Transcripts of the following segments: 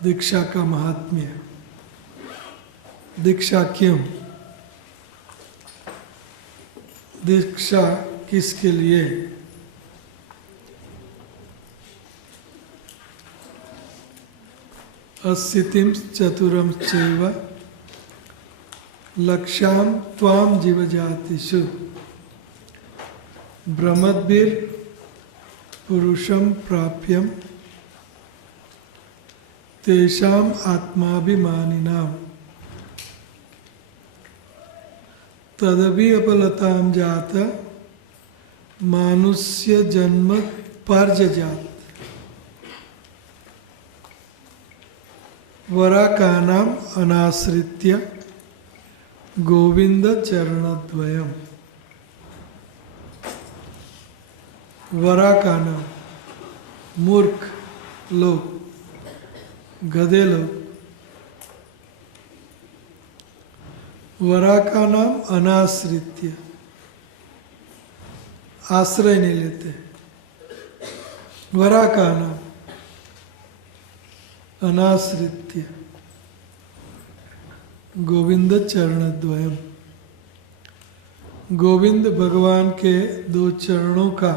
दीक्षा का महात्म्य। दीक्षा क्यों? दीक्षा किसके लिए? अस्थितिम चतुरम चैव लक्ष्याम त्वाम जीवजातिषु ब्रह्मद्भिर पुरुषम प्राप्यम तेषाम आत्माभिमानिनाम तदपि अपलताम जात मानुष्य जन्म पार्जजात वराकानाम अनाश्रित्य गोविंद चरणद्वयम्। वराकानाम मूर्ख लोग, गधे लोग। वराकानाम अनाश्रित्य, आश्रय नहीं लेते। वराकानाम अनाश्रित्य गोविंद चरणद्वयम्। गोविंद भगवान के दो चरणों का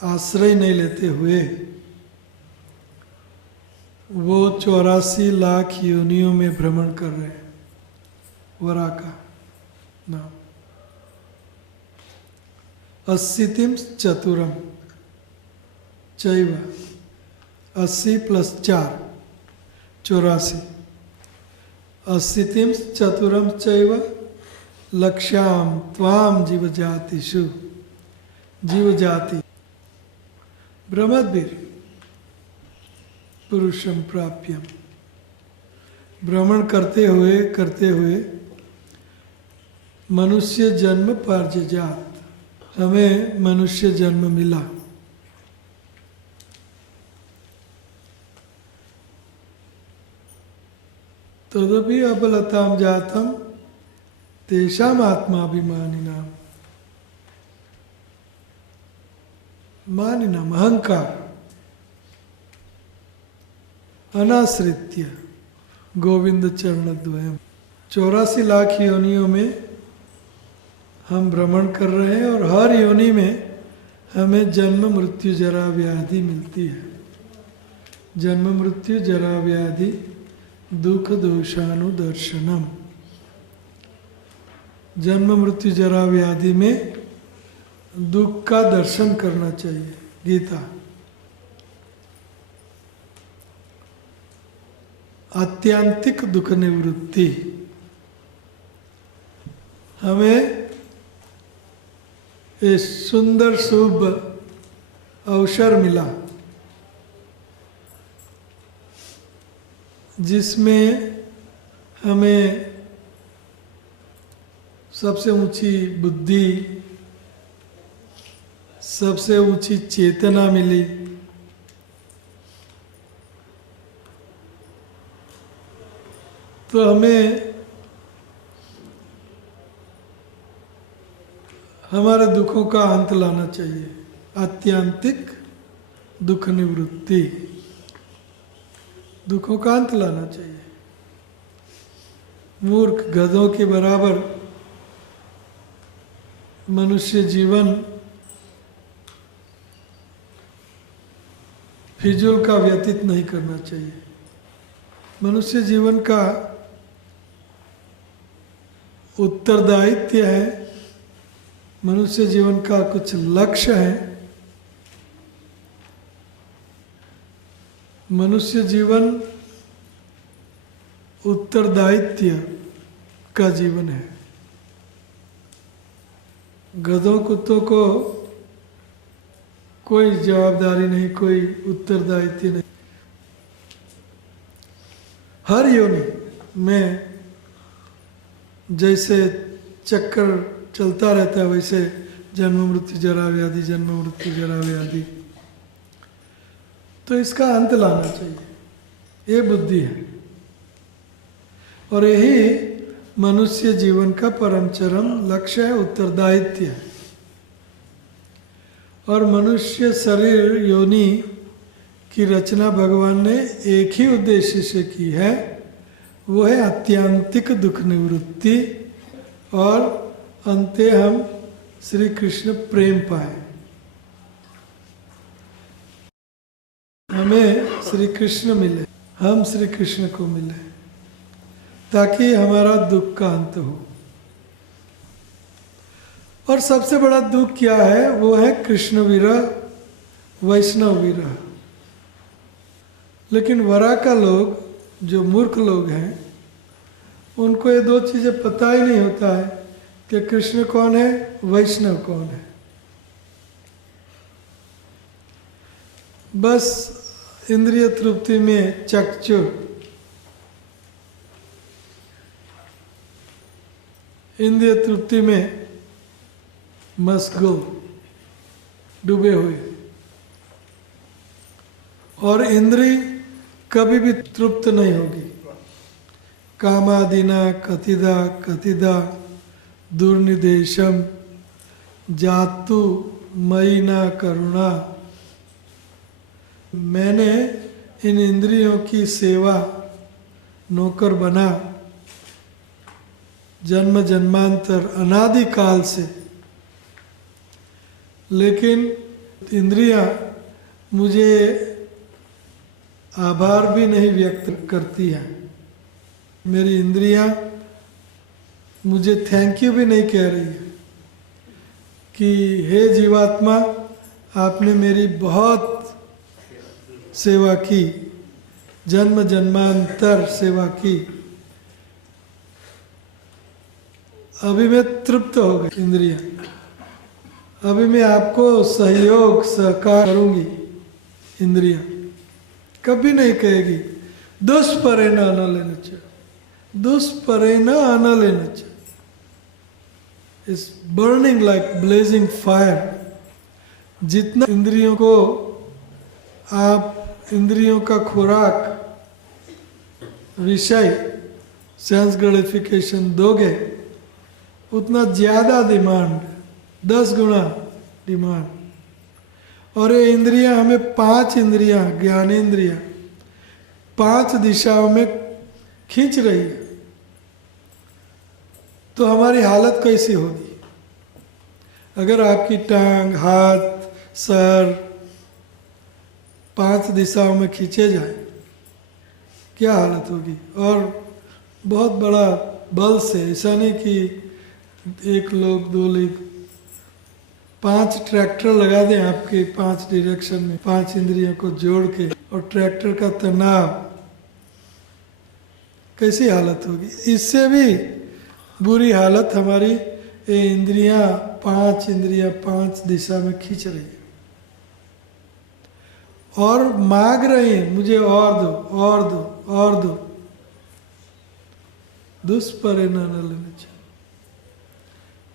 आश्रय नहीं लेते हुए वो 84 लाख योनियों में भ्रमण कर रहे हैं। वराका नाम। अस्थितिम चतुरम चैव, 80 + 4 84। अस्थितिम चतुरम चैव लक्ष्याम त्वाम जीवजातिषु, जीवजाति ब्रह्मद्भिर पुरुषम प्राप्यम। भ्रमण करते हुए मनुष्य जन्म पार्जजात, हमें मनुष्य जन्म मिला। तदपि अपलताम जातम तेषाम आत्माभिमानिनाम। मानिनाम अहंकार अनाश्रित्य गोविंद चरणद्वयम्। 84 लाख योनियों में हम भ्रमण कर रहे हैं और हर योनि में हमें जन्म मृत्यु जरा व्याधि मिलती है। जन्म मृत्यु जरा व्याधि दुख दोषानुदर्शनम। जन्म मृत्यु जरा व्याधि में दुख का दर्शन करना चाहिए। गीता। आत्यांतिक दुख निवृत्ति। हमें एक सुंदर शुभ अवसर मिला जिसमें हमें सबसे ऊंची बुद्धि, सबसे ऊंची चेतना मिली। तो हमें हमारे दुखों का अंत लाना चाहिए। आत्यांतिक दुख निवृत्ति, दुखों का अंत लाना चाहिए। मूर्ख गधों के बराबर मनुष्य जीवन फिजूल का व्यतीत नहीं करना चाहिए। मनुष्य जीवन का उत्तरदायित्व है, मनुष्य जीवन का कुछ लक्ष्य है। मनुष्य जीवन उत्तरदायित्व का जीवन है। गधों कुत्तों को कोई जवाबदारी नहीं, कोई उत्तरदायित्व नहीं। हर योनि में जैसे चक्कर चलता रहता है वैसे जन्म मृत्यु जरा व्याधि, जन्म मृत्यु जरा व्याधि। तो इसका अंत लाना चाहिए, ये बुद्धि है। और यही मनुष्य जीवन का परम चरम लक्ष्य है, उत्तरदायित्व है। और मनुष्य शरीर योनि की रचना भगवान ने एक ही उद्देश्य से की है, वो है आत्यांतिक दुख निवृत्ति और अंते हम श्री कृष्ण प्रेम पाए। हमें श्री कृष्ण मिले, हम श्री कृष्ण को मिले, ताकि हमारा दुख का अंत हो। और सबसे बड़ा दुख क्या है? वो है कृष्ण विरह, वैष्णव विरह। लेकिन वरा का लोग, जो मूर्ख लोग हैं, उनको ये दो चीजें पता ही नहीं होता है कि कृष्ण कौन है, वैष्णव कौन है। बस इंद्रिय तृप्ति में चकचूर, इंद्रिय तृप्ति में मशगूल, डूबे हुए, और इंद्री कभी भी तृप्त नहीं होगी। कामादिना कतिदा कतिदा दुर्निदेशम जातु मयि न करुणा। मैंने इन इंद्रियों की सेवा नौकर बना जन्म जन्मांतर अनादि काल से, लेकिन इंद्रियां मुझे आभार भी नहीं व्यक्त करती हैं। मेरी इंद्रियां मुझे थैंक यू भी नहीं कह रही है कि हे जीवात्मा, आपने मेरी बहुत सेवा की, जन्म जन्मांतर सेवा की, अभी मैं तृप्त हो गई इंद्रियां, अभी मैं आपको सहयोग सहकार करूंगी। इंद्रियां कभी नहीं कहेगी दुष्परे न आना लेना चाहिए, दुष्परे न आना लेना चाहिए। इस बर्निंग लाइक ब्लेजिंग फायर। जितना इंद्रियों को आप इंद्रियों का खुराक, विषय, सेंस ग्रेटिफिकेशन दोगे, उतना ज्यादा डिमांड, 10 गुना डिमांड। और ये इंद्रियां हमें 5 इंद्रियां, ज्ञानेंद्रियां 5 दिशाओं में खींच रही है, तो हमारी हालत कैसी होगी? अगर आपकी टांग, हाथ, सर 5 दिशाओं में खींचे जाए, क्या हालत होगी? और बहुत बड़ा बल से, ऐसा नहीं कि 1 लोग 2 लोग, 5 ट्रैक्टर लगा दें आपके 5 डायरेक्शन में, 5 इंद्रियों को जोड़ के, और ट्रैक्टर का तनाव, कैसी हालत होगी? इससे भी बुरी हालत हमारी ये इंद्रियां, 5 इंद्रियां 5 दिशा में खींच रही है और मांग रही है मुझे और दो, और दो, और दो। दुष्परिणाम लेना चाहिए।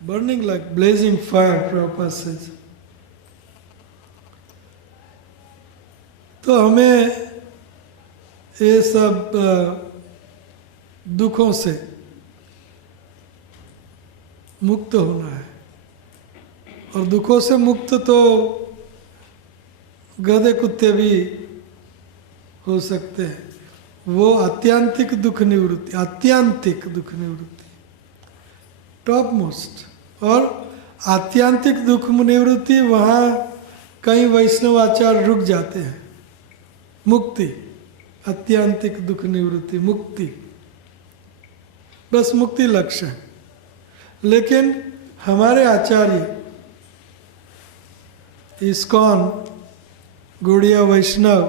Burning like blazing fire, Prabhupada says. तो हमें ये सब दुखों से मुक्त होना है। और दुखों से मुक्त तो गधे कुत्ते भी हो सकते हैं। वो आत्यांतिक दुख निवृत्ति, आत्यांतिक दुख निवृत्ति, टॉप मोस्ट। और आत्यांतिक दुख निवृत्ति, वहाँ कई वैष्णवाचार्य रुक जाते हैं। मुक्ति, आत्यांतिक दुख निवृत्ति, मुक्ति, बस मुक्ति लक्ष्य है। लेकिन हमारे आचार्य इस्कॉन, गौड़ीय वैष्णव,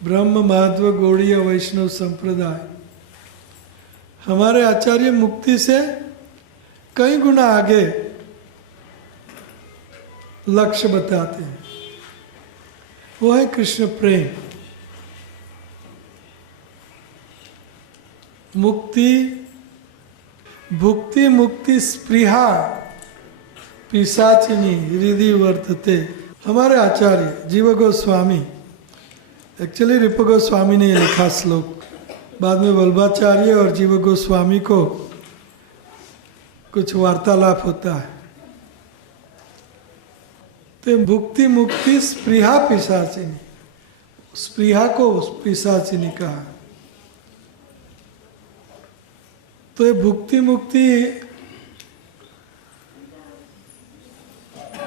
ब्रह्म माधव गौड़ीय वैष्णव संप्रदाय, हमारे आचार्य मुक्ति से कई गुना आगे लक्ष्य बताते हैं। वो है कृष्ण प्रेम। मुक्ति, भुक्ति मुक्ति स्पृहा पिशाचिनी हृदय वर्तते। हमारे आचार्य जीव गोस्वामी, एक्चुअली रिप गोस्वामी ने लिखा श्लोक, बाद में वल्लभाचार्य और जीव गोस्वामी को कुछ वार्तालाप होता है। तो भुक्ति मुक्ति स्पृहा पिशाचिनी, स्पृहा को पिशाचिनी कहा। तो ये भुक्ति मुक्ति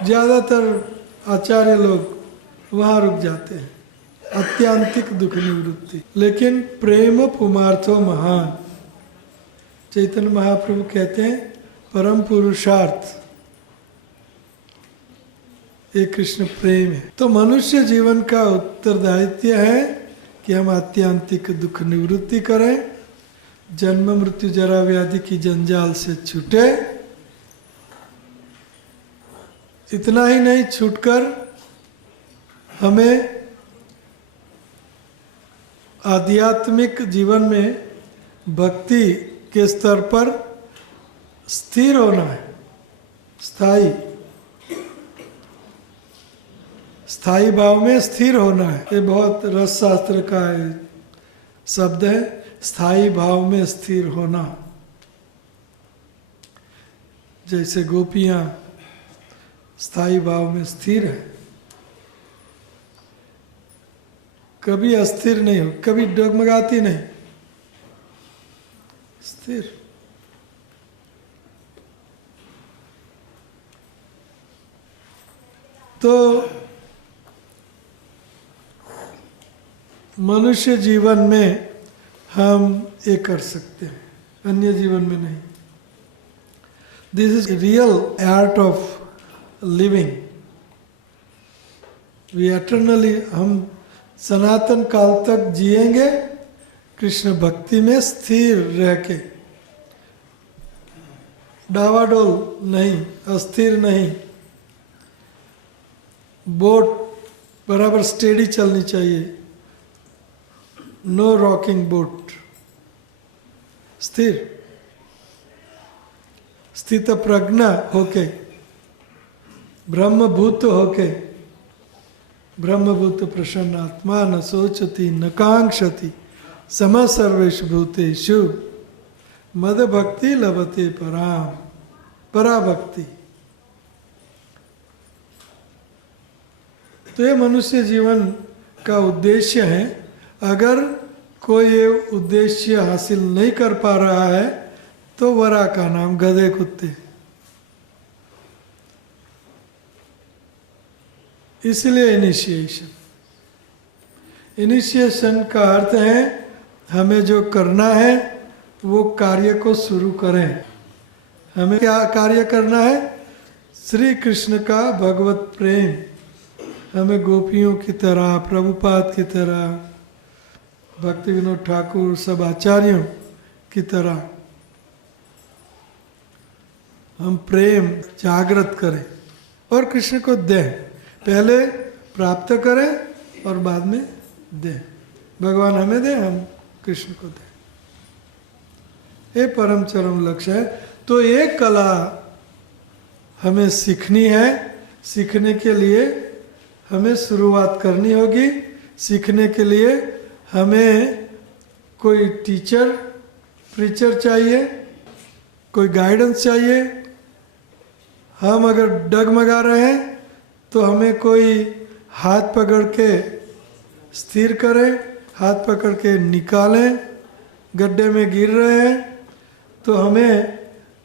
ज्यादातर आचार्य लोग वहां रुक जाते हैं, अत्यांतिक दुख निवृत्ति। लेकिन प्रेम पुमार्थो महान, चैतन्य महाप्रभु कहते हैं परम पुरुषार्थ ये कृष्ण प्रेम है। तो मनुष्य जीवन का उत्तरदायित्व है कि हम आत्यांतिक दुख निवृत्ति करें, जन्म मृत्यु जरा व्याधि की जंजाल से छूटे। इतना ही नहीं, छूटकर हमें आध्यात्मिक जीवन में भक्ति के स्तर पर स्थिर होना है, स्थायी स्थायी भाव में स्थिर होना है। ये बहुत रस शास्त्र का शब्द है, स्थायी भाव में स्थिर होना। जैसे गोपियां स्थायी भाव में स्थिर है, कभी अस्थिर नहीं हो, कभी डगमगाती नहीं, स्थिर। तो मनुष्य जीवन में हम ये कर सकते हैं, अन्य जीवन में नहीं। This is real art of living. We eternally, हम सनातन काल तक जिएंगे कृष्ण भक्ति में स्थिर रह के, डावाडोल नहीं, अस्थिर नहीं। बोट बराबर स्टेडी चलनी चाहिए, नो रॉकिंग बोट, स्थिर स्थित प्रज्ञ होके, ब्रह्मभूत होके, ब्रह्मभूत प्रसन्न आत्मा न सोचती न कांक्षति सम सर्वेषु भूतेषु मद भक्ति लभते पराम, पराभक्ति। तो ये मनुष्य जीवन का उद्देश्य है। अगर कोई ये उद्देश्य हासिल नहीं कर पा रहा है तो वरा का नाम गधे कुत्ते। इसलिए इनिशिएशन का अर्थ है हमें जो करना है वो कार्य को शुरू करें। हमें क्या कार्य करना है? श्री कृष्ण का भगवत प्रेम, हमें गोपियों की तरह, प्रभुपाद की तरह, भक्ति विनोद ठाकुर, सब आचार्यों की तरह हम प्रेम जागृत करें और कृष्ण को दें। पहले प्राप्त करें और बाद में दें। भगवान हमें दें, हम कृष्ण को दें। ये परम चरम लक्ष्य है। तो ये कला हमें सीखनी है। सीखने के लिए हमें शुरुआत करनी होगी। सीखने के लिए हमें कोई टीचर, प्रीचर चाहिए, कोई गाइडेंस चाहिए। हम अगर डगमगा रहे हैं तो हमें कोई हाथ पकड़ के स्थिर करे, हाथ पकड़ के निकालें। गड्ढे में गिर रहे हैं तो हमें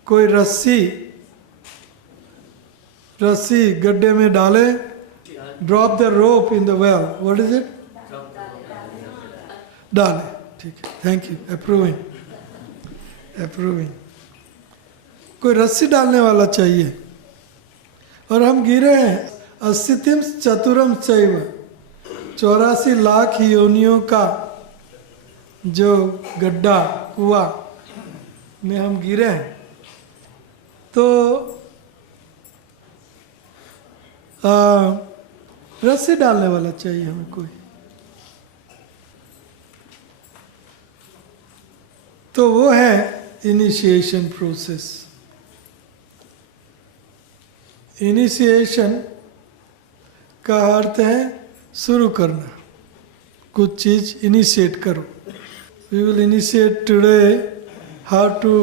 कोई रस्सी गड्ढे में डाले। Drop the rope in the well, what is it? डाले, ठीक है, थैंक यू, अप्रूविंग। कोई रस्सी डालने वाला चाहिए और हम गिरे हैं। अस्तिम चतुरम चैव, 84 लाख योनियों का जो गड्ढा, कुआं में हम गिरे हैं। तो रस्सी डालने वाला चाहिए हमें कोई। तो वो है इनिशिएशन प्रोसेस। इनिशिएशन का अर्थ है शुरू करना, कुछ चीज इनिशिएट करो। We will initiate today how to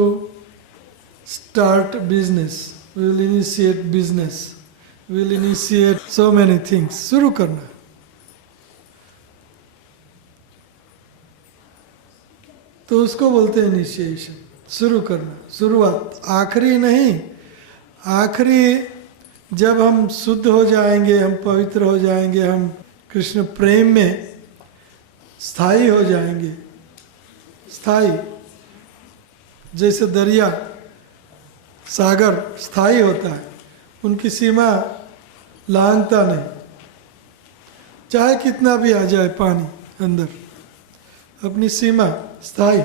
start business, we will initiate business, we will initiate so many things. शुरू करना। तो उसको बोलते हैं इनिशिएशन, शुरू करना, शुरुआत। आखिरी नहीं, आखिरी जब हम शुद्ध हो जाएंगे, हम पवित्र हो जाएंगे, हम कृष्ण प्रेम में स्थायी हो जाएंगे। स्थायी जैसे दरिया सागर स्थायी होता है, उनकी सीमा लांघता नहीं, चाहे कितना भी आ जाए पानी अंदर, अपनी सीमा स्थायी।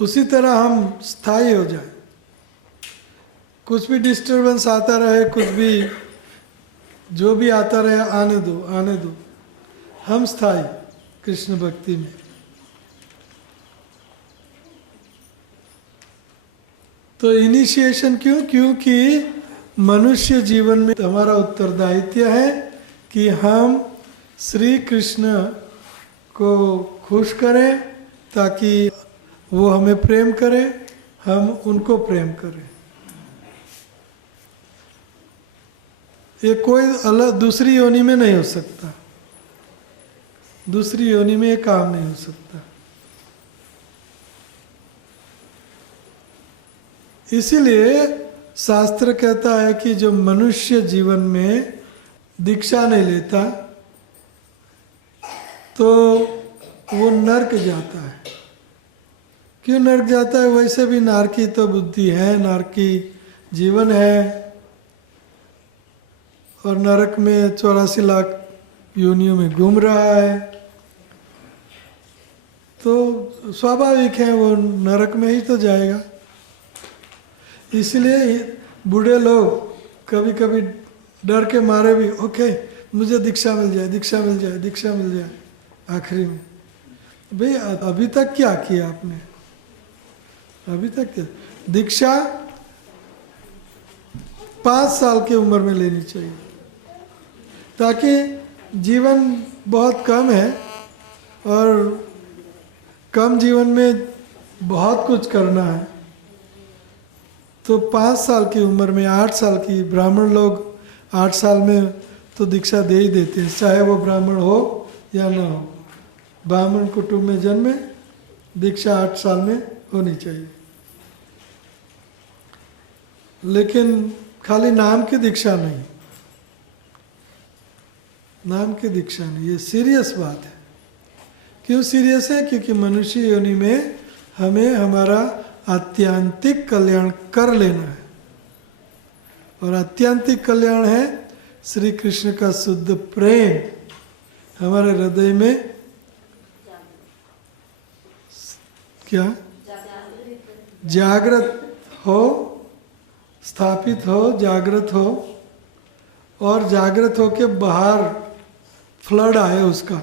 उसी तरह हम स्थायी हो जाए, कुछ भी डिस्टरबेंस आता रहे, कुछ भी जो भी आता रहे, आने दो आने दो, हम स्थायी कृष्ण भक्ति में। तो इनिशिएशन क्यों? क्योंकि मनुष्य जीवन में हमारा उत्तरदायित्व है कि हम श्री कृष्ण को खुश करें, ताकि वो हमें प्रेम करें, हम उनको प्रेम करें। ये कोई अलग दूसरी योनि में नहीं हो सकता, दूसरी योनि में ये काम नहीं हो सकता। इसीलिए शास्त्र कहता है कि जो मनुष्य जीवन में दीक्षा नहीं लेता तो वो नरक जाता है। क्यों नरक जाता है? वैसे भी नारकी तो बुद्धि है, नारकी जीवन है, और नरक में 84 लाख योनियों में घूम रहा है, तो स्वाभाविक है वो नरक में ही तो जाएगा। इसलिए बूढ़े लोग कभी कभी डर के मारे भी, ओके मुझे दीक्षा मिल जाए, दीक्षा मिल जाए, दीक्षा मिल जाए, आखिरी में भाई अभी तक क्या किया आपने? अभी तक क्या? दीक्षा 5 साल की उम्र में लेनी चाहिए, ताकि जीवन बहुत कम है और कम जीवन में बहुत कुछ करना है। तो 5 साल की उम्र में, 8 साल की, ब्राह्मण लोग 8 साल में तो दीक्षा दे ही देते हैं, चाहे वो ब्राह्मण हो या ना हो। ब्राह्मण कुटुंब में जन्मे, दीक्षा 8 साल में होनी चाहिए। लेकिन खाली नाम की दीक्षा नहीं, नाम की दीक्षा नहीं, ये सीरियस बात है। क्यों सीरियस है? क्योंकि मनुष्य योनि में हमें हमारा आत्यांतिक कल्याण कर लेना है, और आत्यांतिक कल्याण है श्री कृष्ण का शुद्ध प्रेम हमारे हृदय में क्या जागृत हो, स्थापित हो, जागृत हो, और जागृत हो के बाहर फ्लड आए उसका,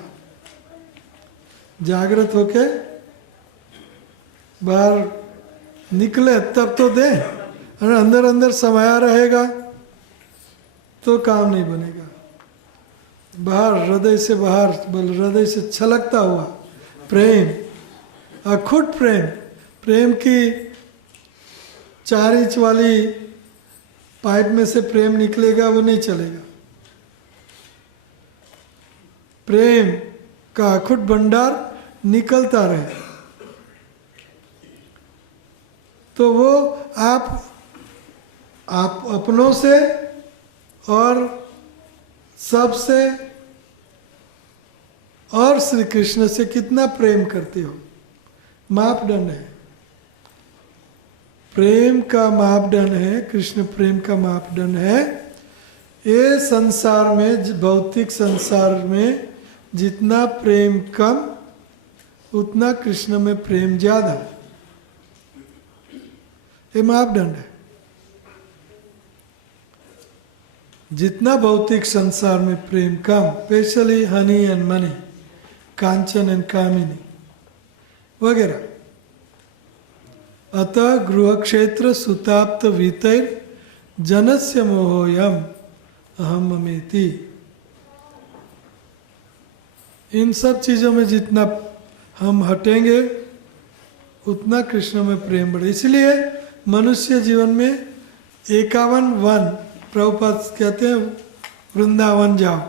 जागृत हो के बाहर निकले तब तो दे, और अंदर अंदर समाया रहेगा तो काम नहीं बनेगा। बाहर हृदय से बाहर, हृदय से छलकता हुआ प्रेम, अखुट प्रेम, प्रेम की 4 इंच वाली पाइप में से प्रेम निकलेगा वो नहीं चलेगा। प्रेम का अखुट भंडार निकलता रहे, तो वो आप अपनों से और सबसे और श्री कृष्ण से कितना प्रेम करते हो, मापदंड है। प्रेम का मापदंड है, कृष्ण प्रेम का मापदंड है। ये संसार में, भौतिक संसार में जितना प्रेम कम, उतना कृष्ण में प्रेम ज्यादा, ये मापदंड है। जितना भौतिक संसार में प्रेम कम, स्पेशली हनी एंड मनी, कांचन एंड कामिनी वगैरह। अतः गृह क्षेत्र सुताप्त वीतैर जनस्य मोहोयम अहम ममेति। इन सब चीजों में जितना हम हटेंगे उतना कृष्ण में प्रेम बढ़े। इसलिए मनुष्य जीवन में 51 वन, प्रभुपाद कहते हैं वृंदावन जाओ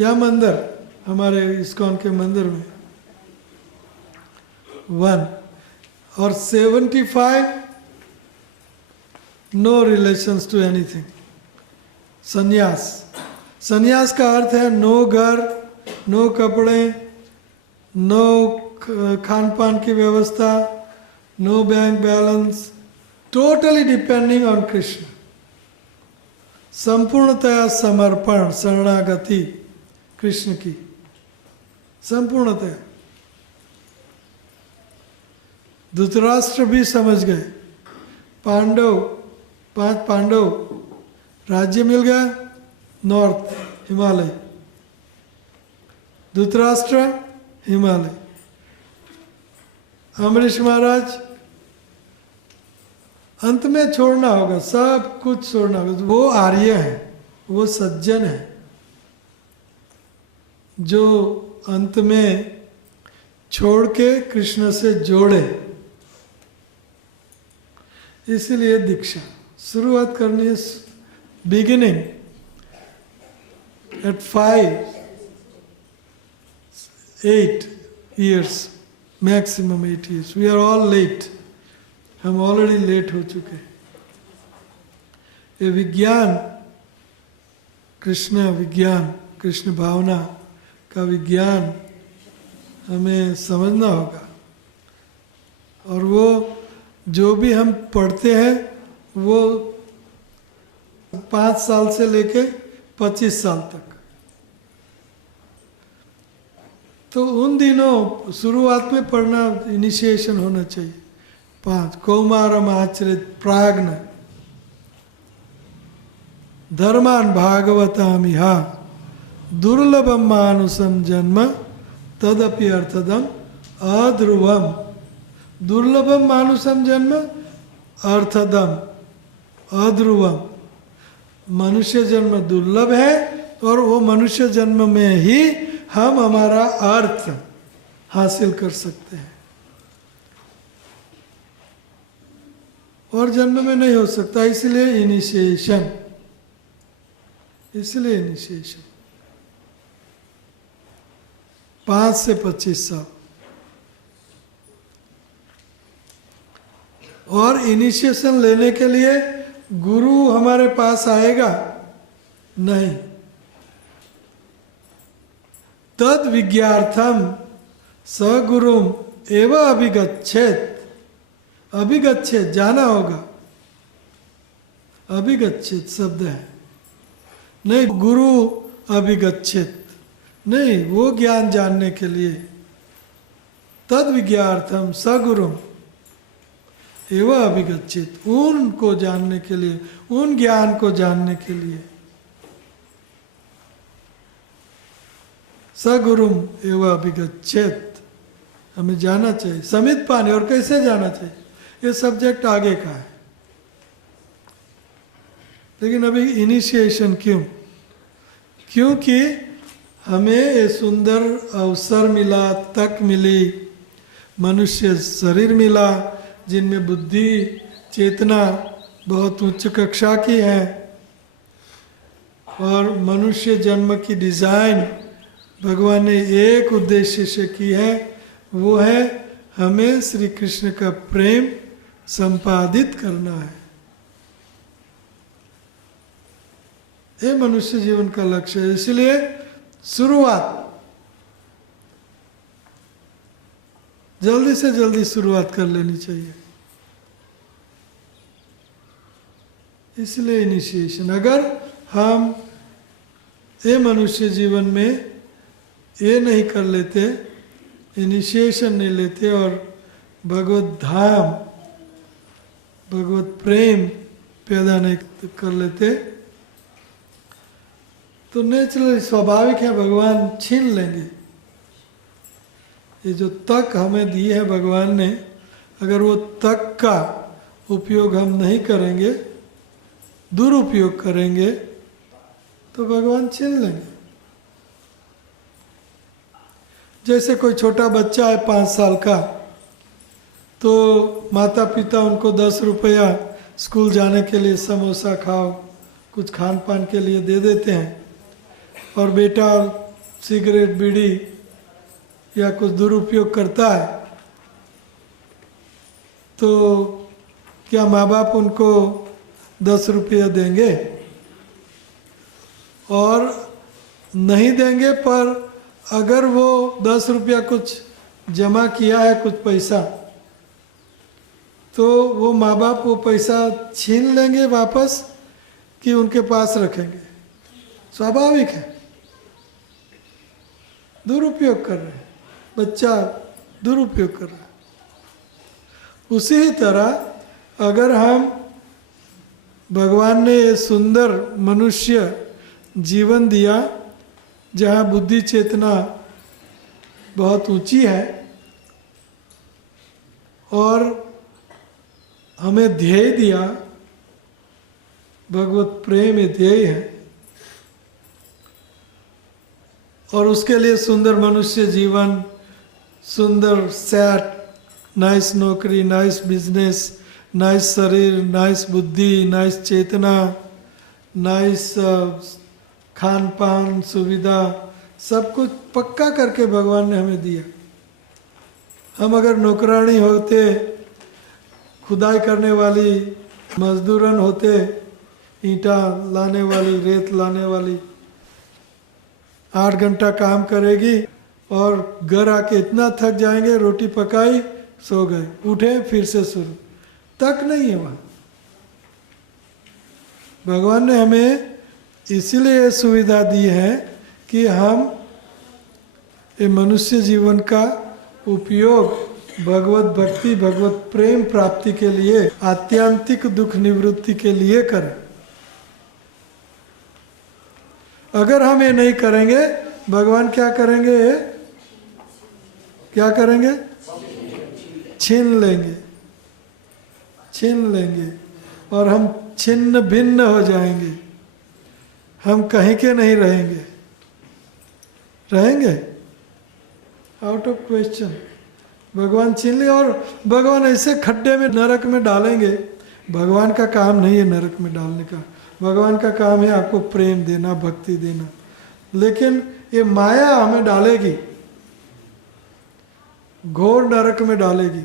या मंदिर, हमारे इस्कॉन के मंदिर में 1 और 75 नो रिलेशंस टू एनीथिंग। संन्यास, संन्यास का अर्थ है नो घर, नो कपड़े, नो खान पान की व्यवस्था, no bank balance, totally depending on Krishna. संपूर्णतया समर्पण, शरणागति कृष्ण की, संपूर्णतया। धृतराष्ट्र भी समझ गए। पांडव, 5 पांडव, राज्य मिल गया नॉर्थ हिमालय, धृतराष्ट्र हिमालय, अम्बरीश महाराज अंत में छोड़ना होगा, सब कुछ छोड़ना होगा। वो आर्य है, वो सज्जन है जो अंत में छोड़ के कृष्ण से जोड़े। इसीलिए दीक्षा शुरुआत करनी है, beginning at 5, 8 years, maximum 8 years। We are all late, हम ऑलरेडी लेट हो चुके हैं। ये विज्ञान, कृष्ण विज्ञान, कृष्ण भावना का विज्ञान हमें समझना होगा। और वो जो भी हम पढ़ते हैं वो 5 साल से लेके 25 साल तक, तो उन दिनों शुरुआत में पढ़ना, इनिशिएशन होना चाहिए। 5 कौमारम आचरित प्राग्न धर्मान भागवतामिहा दुर्लभम मानुषम जन्म तदपि अर्थदम अध्रुवम। दुर्लभम मानुषम जन्म अर्थदम अध्रुवम। मनुष्य जन्म दुर्लभ है और वो मनुष्य जन्म में ही हम हमारा अर्थ हासिल कर सकते हैं, और जन्म में नहीं हो सकता। इसलिए इनिशिएशन, इसलिए इनिशिएशन 5 से 25 साल। और इनिशिएशन लेने के लिए गुरु हमारे पास आएगा नहीं। तद विज्ञार्थम सगुरुम एवं अभिगच्छेत। अभिगच्छेत, जाना होगा, अभिगच्छेत शब्द है, नहीं गुरु अभिगच्छेत नहीं, वो ज्ञान जानने के लिए। तद विज्ञार्थम सगुरुम एवं अभिगच्छेत, उनको जानने के लिए, उन ज्ञान को जानने के लिए। सगुरुम एवं अभिगच्छेत, हमें जाना चाहिए। समित पानी, और कैसे जाना चाहिए ये सब्जेक्ट आगे का है, लेकिन अभी इनिशिएशन क्यों? क्योंकि हमें ये सुंदर अवसर मिला, तक मिली, मनुष्य शरीर मिला जिनमें बुद्धि चेतना बहुत उच्च कक्षा की है, और मनुष्य जन्म की डिज़ाइन भगवान ने एक उद्देश्य से की है, वो है हमें श्री कृष्ण का प्रेम संपादित करना है। ये मनुष्य जीवन का लक्ष्य है। इसलिए शुरुआत, जल्दी से जल्दी शुरुआत कर लेनी चाहिए। इसलिए इनिशिएशन, अगर हम ये मनुष्य जीवन में ये नहीं कर लेते, इनिशिएशन नहीं लेते और भगवत धाम, भगवत प्रेम पैदा नहीं कर लेते, तो नेचुरली स्वाभाविक है भगवान छीन लेंगे। ये जो तक हमें दी है भगवान ने, अगर वो तक का उपयोग हम नहीं करेंगे, दुरुपयोग करेंगे, तो भगवान छीन लेंगे। जैसे कोई छोटा बच्चा है 5 साल का, तो माता पिता उनको 10 रुपया स्कूल जाने के लिए, समोसा खाओ, कुछ खान पान के लिए दे देते हैं, और बेटा सिगरेट बीड़ी या कुछ दुरुपयोग करता है तो क्या माँ बाप उनको 10 रुपया देंगे? और नहीं देंगे, पर अगर वो 10 रुपया कुछ जमा किया है, कुछ पैसा, तो वो माँ बाप वो पैसा छीन लेंगे वापस कि उनके पास रखेंगे? स्वाभाविक है, दुरुपयोग कर रहे हैं, बच्चा दुरुपयोग कर रहा है। उसी ही तरह अगर हम भगवान ने ये सुंदर मनुष्य जीवन दिया जहाँ बुद्धि चेतना बहुत ऊंची है और हमें ध्येय दिया, भगवत प्रेम ये ध्येय है, और उसके लिए सुंदर मनुष्य जीवन, सुंदर सेट, नाइस नौकरी, नाइस बिजनेस, नाइस शरीर, नाइस बुद्धि, नाइस चेतना, नाइस खान पान सुविधा, सब कुछ पक्का करके भगवान ने हमें दिया। हम अगर नौकरानी होते, खुदाई करने वाली मजदूरन होते, ईंटा लाने वाली, रेत लाने वाली, 8 घंटा काम करेगी और घर आके इतना थक जाएंगे, रोटी पकाई, सो गए, उठे फिर से शुरू, तक नहीं है वहाँ। भगवान ने हमें इसीलिए ये सुविधा दी है कि हम ये मनुष्य जीवन का उपयोग भगवत भक्ति, भगवत प्रेम प्राप्ति के लिए, आत्यंतिक दुख निवृत्ति के लिए करें। अगर हम ये नहीं करेंगे, भगवान क्या करेंगे? क्या करेंगे? छीन लेंगे, छीन लेंगे, और हम छिन्न भिन्न हो जाएंगे, हम कहीं के नहीं रहेंगे। रहेंगे? Out of question. भगवान छीन ले, और भगवान ऐसे खड्डे में, नरक में डालेंगे। भगवान का काम नहीं है नरक में डालने का, भगवान का काम है आपको प्रेम देना, भक्ति देना। लेकिन ये माया हमें डालेगी, घोर नरक में डालेगी।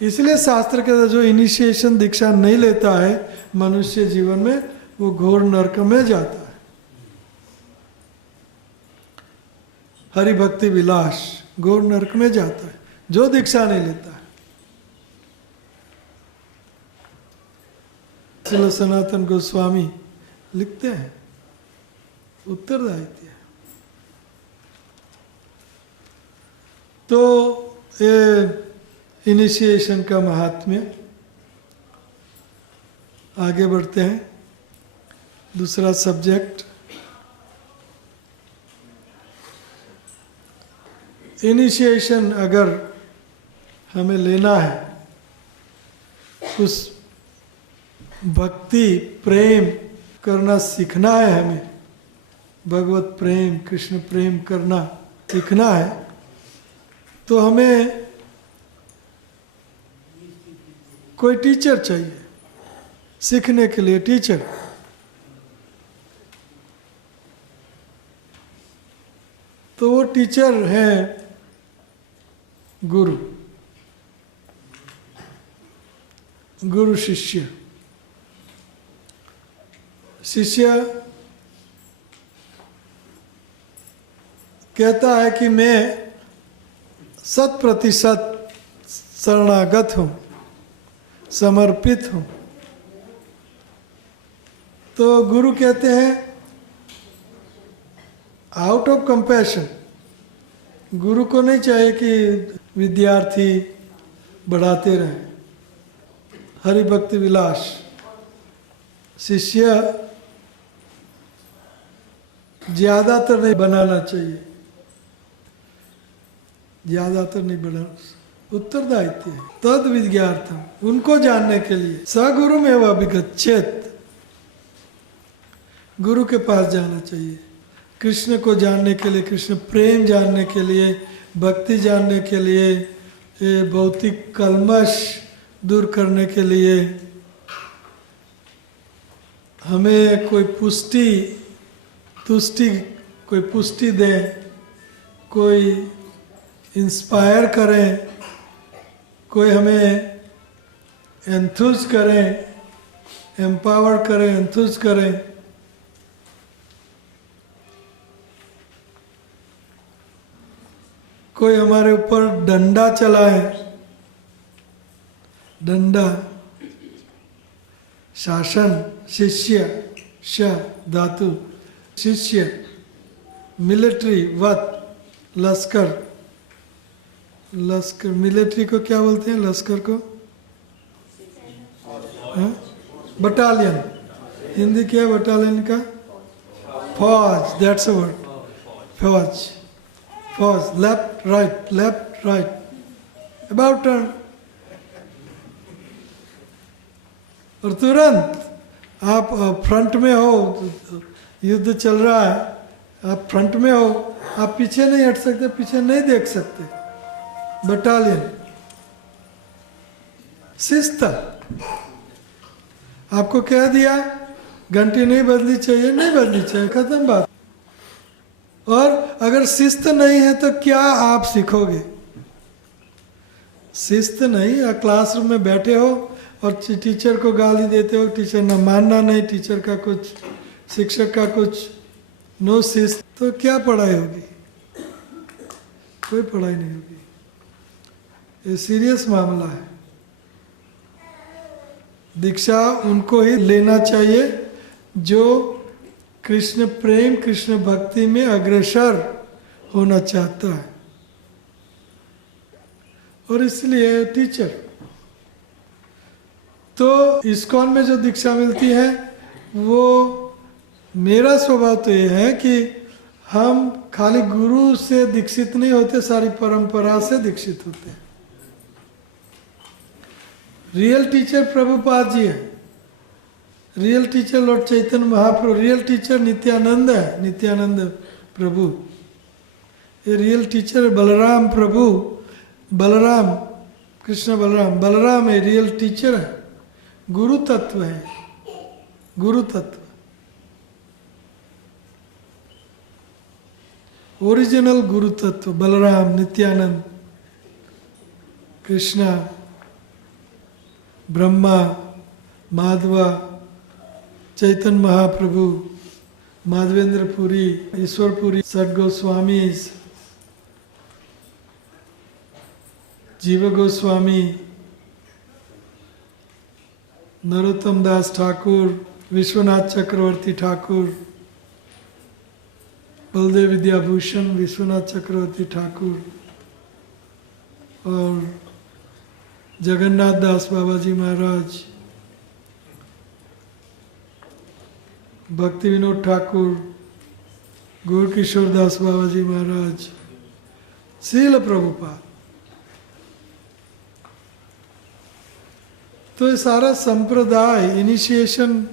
इसलिए शास्त्र के जो इनिशिएशन दीक्षा नहीं लेता है मनुष्य जीवन में, वो घोर नरक में जाता है। हरि भक्ति विलास घोर नरक में जाता है जो दीक्षा नहीं लेता है। श्रील सनातन गोस्वामी लिखते हैं, उत्तरदायित्व। तो ये इनिशिएशन का महात्म्य। आगे बढ़ते हैं, दूसरा सब्जेक्ट। इनिशिएशन अगर हमें लेना है, उस भक्ति प्रेम करना सीखना है, हमें भगवत प्रेम, कृष्ण प्रेम करना सीखना है, तो हमें कोई टीचर चाहिए। सीखने के लिए टीचर। तो वो टीचर है गुरु, गुरु शिष्य। शिष्य कहता है कि मैं 100% शरणागत हूँ, समर्पित हूँ। तो गुरु कहते हैं आउट ऑफ कंपैशन। गुरु को नहीं चाहिए कि विद्यार्थी बढ़ाते रहें। हरि भक्ति विलास। शिष्य ज्यादातर नहीं बनाना चाहिए, ज्यादातर नहीं बनाना। उत्तरदायित्व है तद विज्ञार्थम, उनको जानने के लिए। सगुरु में वह विगच्छेत, गुरु के पास जाना चाहिए। कृष्ण को जानने के लिए, कृष्ण प्रेम जानने के लिए, भक्ति जानने के लिए, ये भौतिक कलमश दूर करने के लिए हमें कोई पुष्टि, तुष्टि, कोई पुष्टि दे, कोई इंस्पायर करें, कोई हमें एंथुज करें, एम्पावर करें, एंथुज करें। कोई हमारे ऊपर डंडा चलाए, डंडा, शासन, शिष्य, श धातु, शिष्य, मिलिट्री, वत, लश्कर, लश्कर, मिलिट्री को क्या बोलते हैं, लश्कर को? हाँ? बटालियन, हिंदी क्या है बटालियन का? फौज, दैट्स अ वर्ड, फौज, फौज, लेफ्ट राइट, अबाउट टर्न, और तुरंत आप फ्रंट में हो, युद्ध चल रहा है, आप फ्रंट में हो, आप पीछे नहीं हट सकते, पीछे नहीं देख सकते। बटालियन, शिस्त, आपको कह दिया घंटी नहीं बदली चाहिए, नहीं बदली चाहिए, खत्म बात। और अगर शिस्त नहीं है तो क्या आप सीखोगे? शिस्त नहीं, या क्लासरूम में बैठे हो और टीचर को गाली देते हो, टीचर ना मानना नहीं, टीचर का कुछ, शिक्षक का कुछ, नो शिस्त, तो क्या पढ़ाई होगी? कोई पढ़ाई नहीं होगी। ये सीरियस मामला है। दीक्षा उनको ही लेना चाहिए जो कृष्ण प्रेम, कृष्ण भक्ति में अग्रसर होना चाहता है। और इसलिए टीचर, तो इस्कॉन में जो दीक्षा मिलती है, वो मेरा स्वभाव तो ये है कि हम खाली गुरु से दीक्षित नहीं होते, सारी परंपरा से दीक्षित होते हैं। रियल टीचर प्रभुपाद जी है, real teacher Lord Chaitanya Mahaprabhu, real teacher Nityanand है, नित्यानंद प्रभु, ये रियल टीचर है। बलराम प्रभु, बलराम, कृष्ण बलराम, बलराम है रियल टीचर है, गुरु तत्व है, गुरु तत्व, ओरिजिनल गुरु तत्व बलराम, नित्यानंद, कृष्णा, ब्रह्मा, माधवा, चैतन्य महाप्रभु, माधवेंद्र पुरी, ईश्वर पुरी, सठ गोस्वामी, जीव गोस्वामी, नरोत्तम दास ठाकुर, विश्वनाथ चक्रवर्ती ठाकुर, बलदेव विद्याभूषण, विश्वनाथ चक्रवर्ती ठाकुर, और जगन्नाथ दास बाबा जी महाराज, भक्ति विनोद ठाकुर, गौर किशोर दास बाबा जी महाराज, श्रील प्रभुपाद। तो ये सारा संप्रदाय, इनिशिएशन,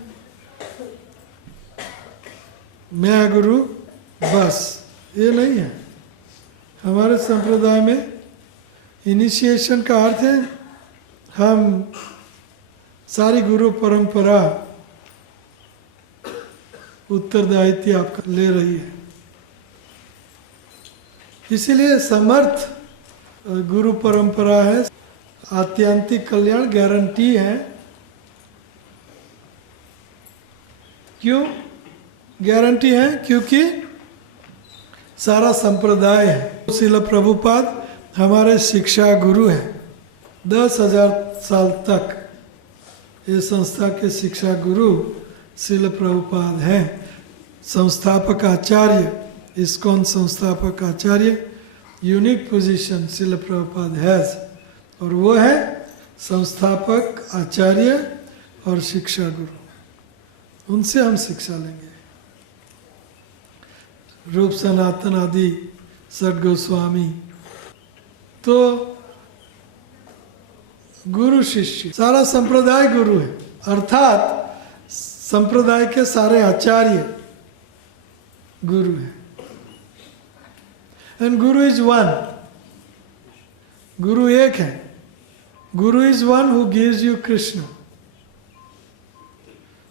मैं गुरु बस, ये नहीं है। हमारे संप्रदाय में इनिशिएशन का अर्थ है हम सारी गुरु परंपरा उत्तरदायित्व आपका ले रही है। इसीलिए समर्थ गुरु परंपरा है, आत्यंतिक कल्याण गारंटी है। क्यों गारंटी है? क्योंकि सारा संप्रदाय है। श्रील प्रभुपाद हमारे शिक्षा गुरु है, 10,000 साल तक ये संस्था के शिक्षा गुरु श्रील प्रभुपाद हैं। संस्थापक आचार्य, इस्कॉन संस्थापक आचार्य, unique position Srila Prabhupada has, और वो है संस्थापक आचार्य और शिक्षा गुरु। उनसे हम शिक्षा लेंगे। रूप सनातन आदि सठ गोस्वामी, तो गुरु शिष्य, सारा संप्रदाय गुरु है, अर्थात संप्रदाय के सारे आचार्य गुरु है। एंड गुरु इज वन, गुरु एक है। Guru is one who gives you Krishna.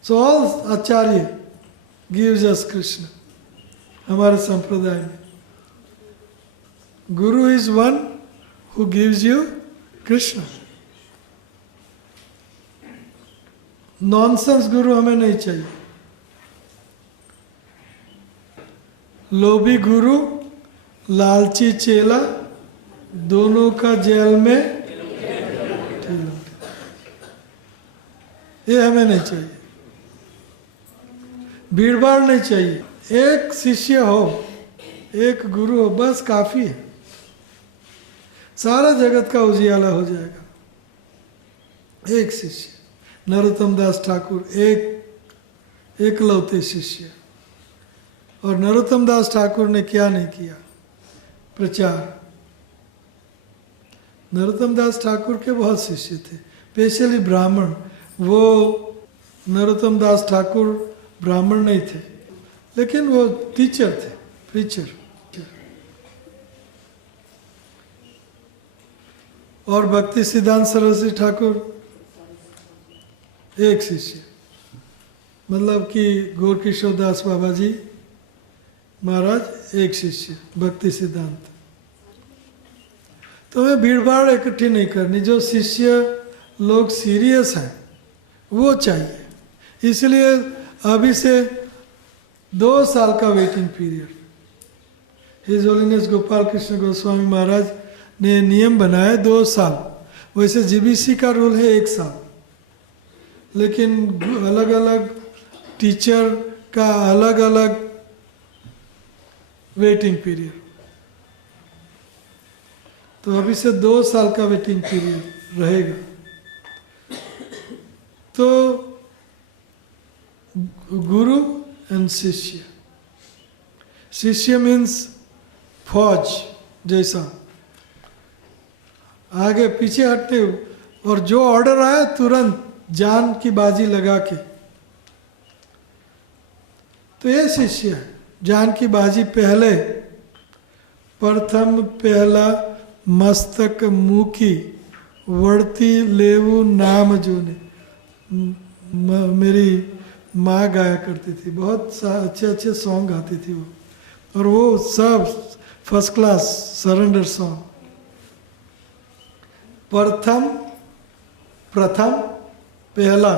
So all Acharya gives us Krishna हमारे संप्रदाय में। गुरु is one who gives you Krishna. Nonsense गुरु हमें नहीं चाहिए। लोभी गुरु, लालची चेला, दोनों का जेल में ठेला। ये हमें नहीं चाहिए। भीड़भाड़ नहीं चाहिए। एक शिष्य हो, एक गुरु हो, बस काफी है। सारा जगत का उजियाला हो जाएगा। एक शिष्य, नरोत्तम दास ठाकुर एकलौते शिष्य। और नरोत्तम दास ठाकुर ने क्या नहीं किया? प्रचार। नरोत्तम दास ठाकुर के बहुत शिष्य थे, स्पेशली ब्राह्मण। वो नरोत्तम दास ठाकुर ब्राह्मण नहीं थे, लेकिन वो टीचर थे, प्रीचर। और भक्ति सिद्धांत सरस्वती ठाकुर एक शिष्य, मतलब कि गौरकिशोर दास बाबा जी महाराज एक शिष्य, भक्ति सिद्धांत। तो हमें भीड़भाड़ इकट्ठी नहीं करनी। जो शिष्य लोग सीरियस हैं वो चाहिए। इसलिए अभी से 2 साल का waiting period. His holiness Gopal Krishna Goswami Maharaj ने नियम बनाया 2 साल। वैसे जीबीसी का रूल है 1 साल, लेकिन अलग अलग टीचर का अलग अलग वेटिंग पीरियड। तो अभी से 2 साल का वेटिंग पीरियड रहेगा। तो गुरु एंड शिष्य। शिष्य मीन्स फौज जैसा, आगे पीछे हटते हो, और जो ऑर्डर आए तुरंत जान की बाजी लगा के। तो ये शिष्य है। जान की बाजी पहले, प्रथम पहला मस्तक मुखी वड़ती लेवु नाम जोने। मेरी माँ गाया करती थी, बहुत अच्छे अच्छे सॉन्ग गाती थी वो, और वो सब फर्स्ट क्लास सरेंडर सॉन्ग। प्रथम पहला,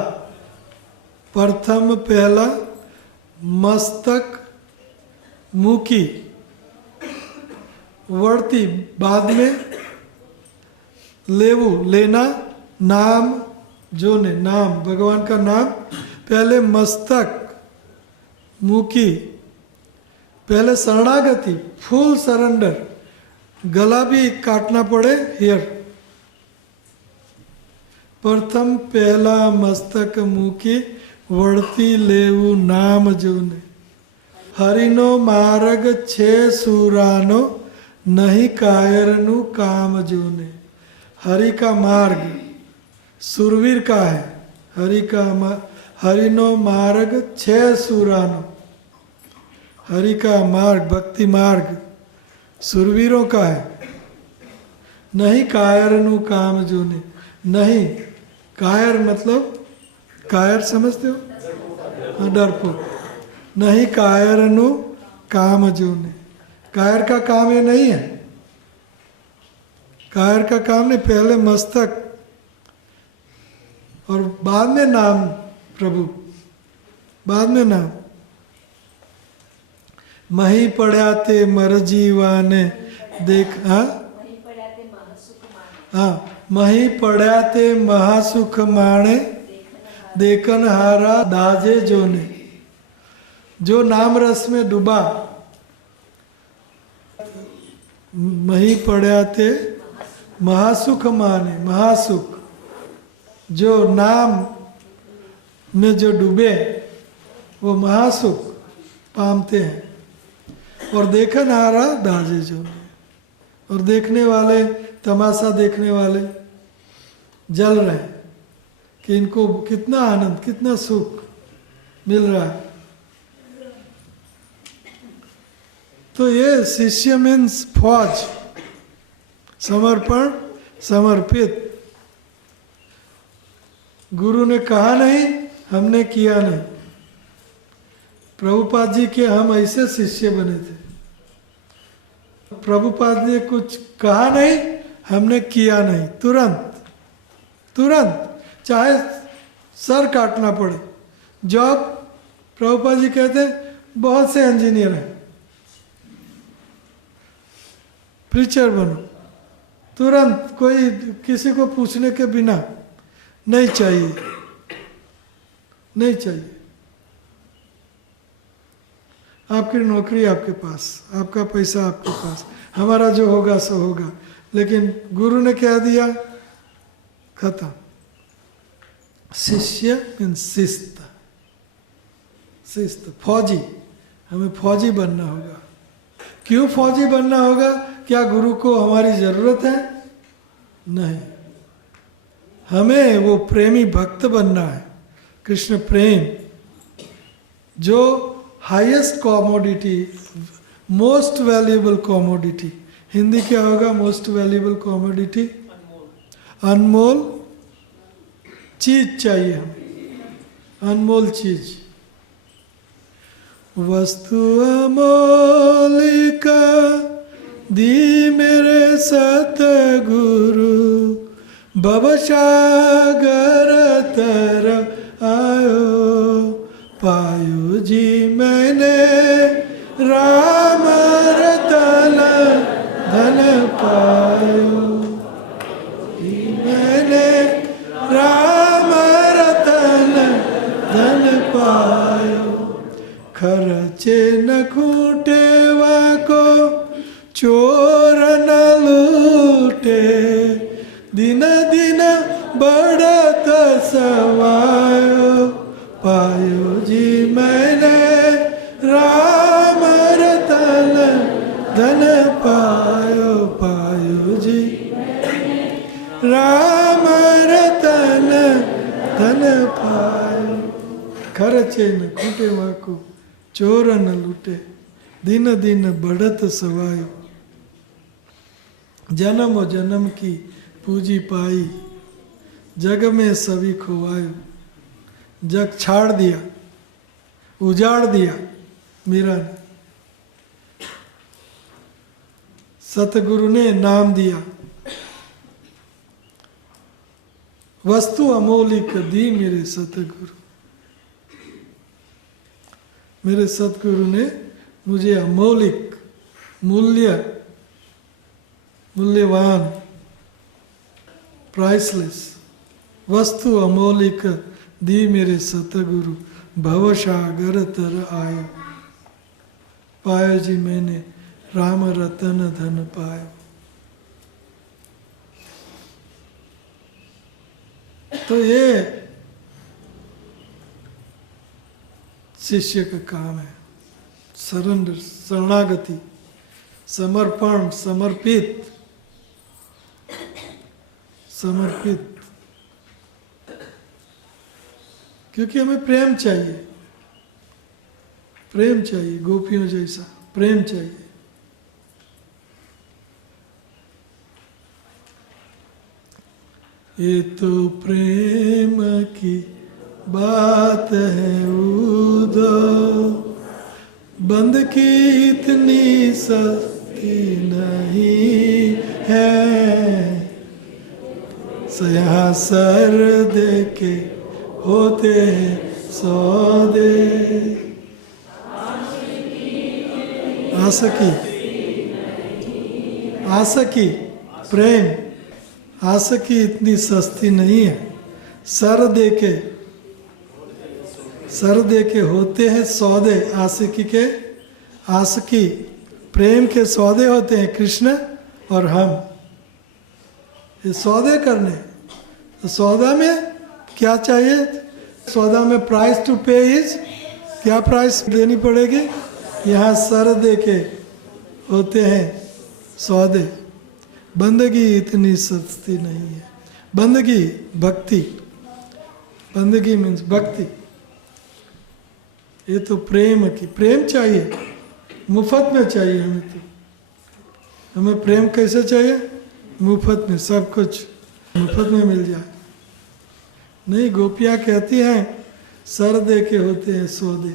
प्रथम पहला मस्तक मुखी वर्ती बाद में लेवु लेना नाम जोने नाम भगवान का नाम पहले मस्तक मुखी पहले शरणागति फुल सरेंडर गला भी काटना पड़े हियर। प्रथम पहला मस्तक मुखी वर्ती लेवु नाम जोने हरिनो मार्ग छे सूरानो नहीं कायरनु काम जोने। हरि का मार्ग सुरवीर का है। हरिनो मार्ग छह सूरानो। हरि का मार्ग भक्ति मार्ग सुरवीरों का है। नहीं कायरनु काम जोने। नहीं कायर मतलब कायर समझते हो? हाँ, डरपोक। नहीं कायरनु काम जोने। कायर का काम ये नहीं है। कायर का काम नहीं, पहले मस्तक और बाद में नाम प्रभु, बाद में नाम। मही पढ़ाते मर जीवाने देख। हाँ मही पढ़ाते महासुख माणे देखन हारा दाजे जोने। जो नाम रस में डूबा, मही पढ़ाते महासुख माने। महासुख जो नाम में जो डूबे वो महासुख पामते हैं। और देखन हारा दाजे जोने। और देखने वाले, तमाशा देखने वाले जल रहे हैं कि इनको कितना आनंद कितना सुख मिल रहा है। तो ये शिष्य मीन्स फौज, समर्पण, समर्पित। गुरु ने कहा नहीं, हमने किया नहीं। प्रभुपाद जी के हम ऐसे शिष्य बने थे। प्रभुपाद ने कुछ कहा नहीं, हमने किया नहीं, तुरंत तुरंत, चाहे सर काटना पड़े। जॉब, प्रभुपाद जी कहते हैं बहुत से इंजीनियर हैं, प्रीचर बनो, तुरंत, कोई किसी को पूछने के बिना। नहीं चाहिए, नहीं चाहिए। आपकी नौकरी आपके पास, आपका पैसा आपके पास, हमारा जो होगा सो होगा। लेकिन गुरु ने क्या दिया? खत्म। शिष्य मीन्स शिस्त, शिस्त, फौजी। हमें फौजी बनना होगा। क्यों फौजी बनना होगा? क्या गुरु को हमारी जरूरत है? नहीं, हमें वो प्रेमी भक्त बनना है। कृष्ण प्रेम जो highest commodity, most valuable commodity, Hindi क्या होगा? मोस्ट वैल्यूएबल कॉमोडिटी, अनमोल चीज चाहिए हमें, अनमोल चीज। वस्तु अमोलिका दी मेरे सतगुरु, भवसागर तर आयो, पायो जी मैंने राम रतन धन पायो, जी मैंने राम रतन धन पायो। खर्चे न खूटे वाको चोर न लूटे, दिन दिन बढ़त सवायो, पायो जी मैंने राम रतन धन पायो, पायो जी राम रतन धन पायो। खर्चे न खूटे वाको चोर न लूटे, दिन दिन बढ़त सवायो। जन्म जन्म की पूजी पाई, जग में सभी खोवायो। जग छाड़ दिया, उजाड़ दिया मीरा ने। सतगुरु ने नाम दिया, वस्तु अमोलिक दी मेरे सतगुरु। मेरे सतगुरु ने मुझे अमौलिक, मूल्यवान, प्राइसलेस वस्तु अमौलिक दी मेरे सतगुरु, भवसागर तर आयो, पायो जी मैंने राम रतन धन पायो। तो ये शिष्य का काम है, सरेंडर, शरणागति, समर्पण, समर्पित, समर्पित। क्योंकि हमें प्रेम चाहिए, प्रेम चाहिए, गोपियों जैसा प्रेम चाहिए। ये तो प्रेम की बात है उदो, बंद की इतनी सस्ती नहीं है, यहाँ सर दे के होते हैं सौदे। आसकी, आसकी प्रेम, आसकी इतनी सस्ती नहीं है, सर दे के होते हैं सौदे। आशिकी के, आशिकी प्रेम के सौदे होते हैं कृष्ण और हम। ये सौदे करने, तो सौदा में क्या चाहिए? सौदा में प्राइस टू पे इज, क्या प्राइस देनी पड़ेगी? यहाँ सर दे के होते हैं सौदे। बंदगी इतनी सस्ती नहीं है। बंदगी भक्ति, बंदगी मीन्स भक्ति। ये तो प्रेम की, प्रेम चाहिए, मुफ्त में चाहिए हमें। तो हमें प्रेम कैसे चाहिए? मुफ्त में, सब कुछ मुफ्त में मिल जाए। नहीं, गोपियाँ कहती हैं सर दे के होते हैं सौदे।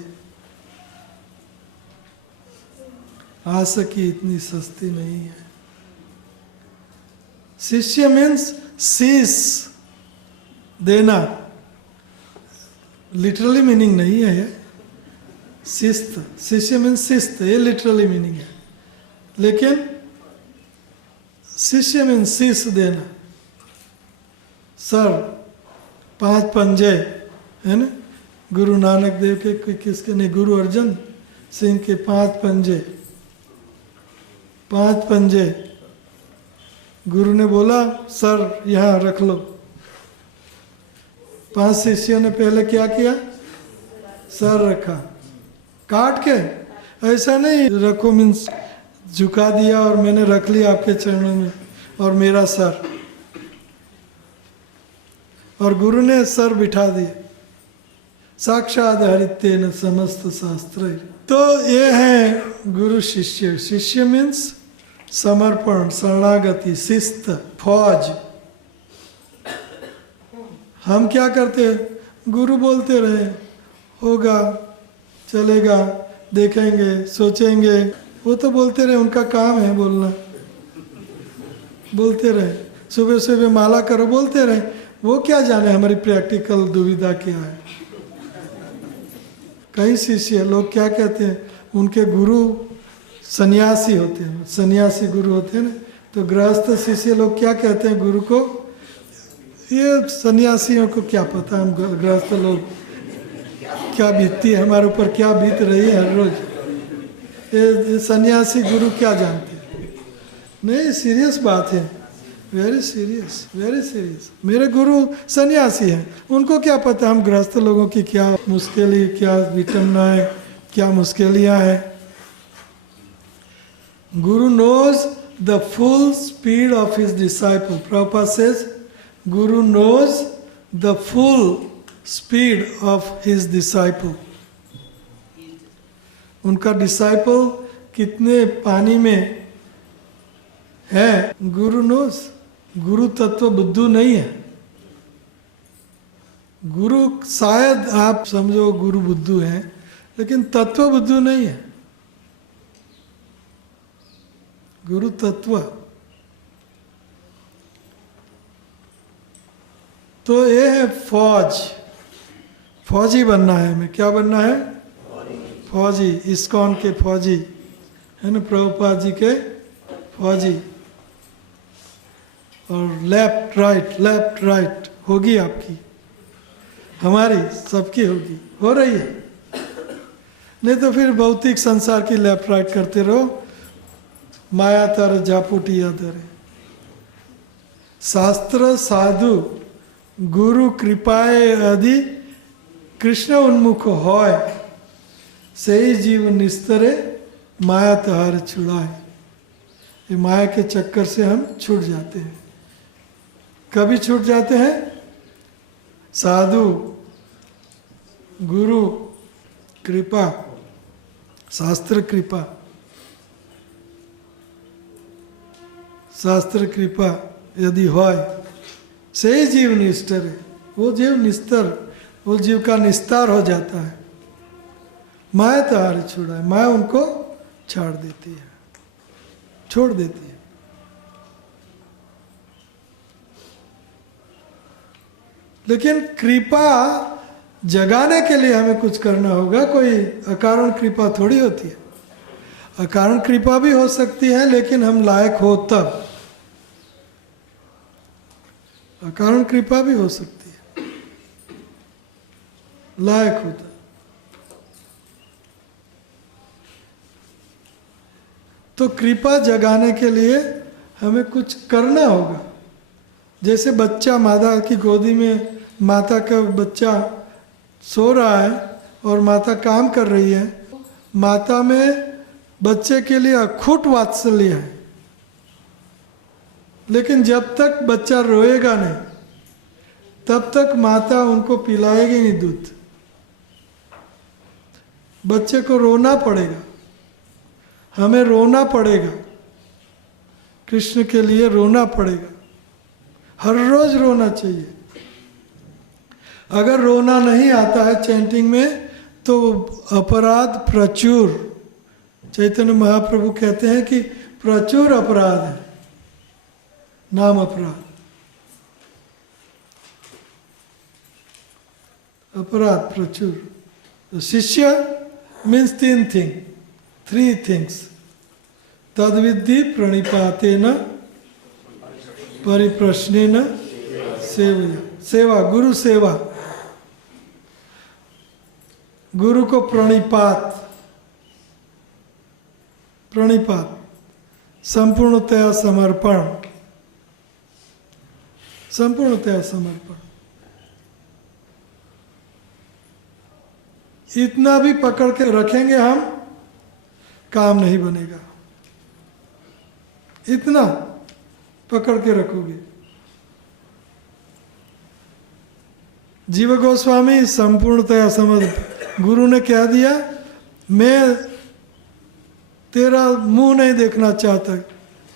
आसक्ति इतनी सस्ती नहीं है। शिष्य मीन्स शीश देना, लिटरली मीनिंग नहीं है ये। शिस्त, शिष्य मीन्स शिस्त, ये लिटरली मीनिंग है। लेकिन शिष्य मीन्स शीश देना। सर, 5 पंजे है ना, गुरु नानक देव के किसके नहीं, गुरु अर्जन सिंह के 5 पंजे, 5 पंजे। गुरु ने बोला सर यहाँ रख लो। 5 शिष्यों ने पहले क्या किया, सर रखा काट के। ऐसा नहीं रखो मीन्स झुका दिया और मैंने रख लिया आपके चरणों में और मेरा सर, और गुरु ने सर बिठा दिए। साक्षात हरितेन समस्त शास्त्र। तो ये है गुरु शिष्य। शिष्य मीन्स समर्पण, शरणागति, शिस्त, फौज। हम क्या करते हैं, गुरु बोलते रहे, होगा, चलेगा, देखेंगे, सोचेंगे। वो तो बोलते रहे, उनका काम है बोलना, बोलते रहे। सुबह सुबह माला करो, बोलते रहे। वो क्या जाने हमारी प्रैक्टिकल दुविधा क्या है। कई शिष्य लोग क्या कहते हैं, उनके गुरु सन्यासी होते हैं, सन्यासी गुरु होते हैं ना, तो गृहस्थ शिष्य लोग क्या कहते हैं गुरु को, ये सन्यासियों को क्या पता, हम गृहस्थ लोग क्या बीतती है हमारे ऊपर, क्या बीत रही है हर रोज, ये सन्यासी गुरु क्या जानते हैं। नहीं, सीरियस बात है, वेरी सीरियस, वेरी सीरियस। मेरे गुरु सन्यासी हैं, उनको क्या पता हम गृहस्थ लोगों की क्या मुश्किलें, क्या विटंबनाएं, क्या मुश्किलियां हैं। Guru knows the full speed of his disciple. Prabhupada says, Guru knows the full speed of his disciple. उनका डिसाइपल कितने पानी में है, गुरु knows. गुरु तत्व बुद्धू नहीं है। गुरु शायद आप समझो गुरु बुद्धू है, लेकिन तत्व बुद्धू नहीं है। गुरु तत्व। तो ये है फौज, फौजी बनना है हमें। क्या बनना है, फौजी, इस्कॉन के फौजी है ना, प्रभुपाद जी के फौजी। और लेफ्ट राइट होगी आपकी, हमारी सबकी होगी, हो रही है। नहीं तो फिर भौतिक संसार की लेफ्ट राइट करते रहो, माया तर जापुटिया दरे। शास्त्र साधु गुरु कृपाए यदि कृष्ण उन्मुख होय, सही जीव निस्तरे माया तहार छुड़ाए। ये माया के चक्कर से हम छूट जाते हैं। कभी छूट जाते हैं, साधु गुरु कृपा, शास्त्र कृपा, शास्त्र कृपा यदि होय, सही जीव निस्तर है, वो जीव निस्तर, वो जीव का निस्तार हो जाता है। माया तहार छुड़ाए, माया उनको छाड़ देती है, छोड़ देती है। लेकिन कृपा जगाने के लिए हमें कुछ करना होगा। कोई अकारण कृपा थोड़ी होती है। अकारण कृपा भी हो सकती है, लेकिन हम लायक हो तब। अकारण कृपा भी हो सकती है, लायक होता। तो कृपा जगाने के लिए हमें कुछ करना होगा। जैसे बच्चा माता की गोदी में, माता का बच्चा सो रहा है और माता काम कर रही है, माता में बच्चे के लिए अखूट वात्सल्य है। लेकिन जब तक बच्चा रोएगा नहीं, तब तक माता उनको पिलाएगी नहीं दूध। बच्चे को रोना पड़ेगा, हमें रोना पड़ेगा, कृष्ण के लिए रोना पड़ेगा, हर रोज रोना चाहिए। अगर रोना नहीं आता है चैंटिंग में, तो अपराध प्रचुर, चैतन्य महाप्रभु कहते हैं कि प्रचुर अपराध है, नाम अपराध, अपराध प्रचुर। तो शिष्य मीन्स 3 थिंग्स, तद्विद्धि प्रणिपातेन परिप्रश्नेन सेवया। सेवा, गुरु सेवा, गुरु को प्रणिपात, प्रणिपात संपूर्णतया समर्पण, संपूर्णतया समर्पण। इतना भी पकड़ के रखेंगे हम, काम नहीं बनेगा। इतना पकड़ के रखोगे। जीव गोस्वामी संपूर्णतया समर्पण। गुरु ने क्या दिया, मैं तेरा मुंह नहीं देखना चाहता,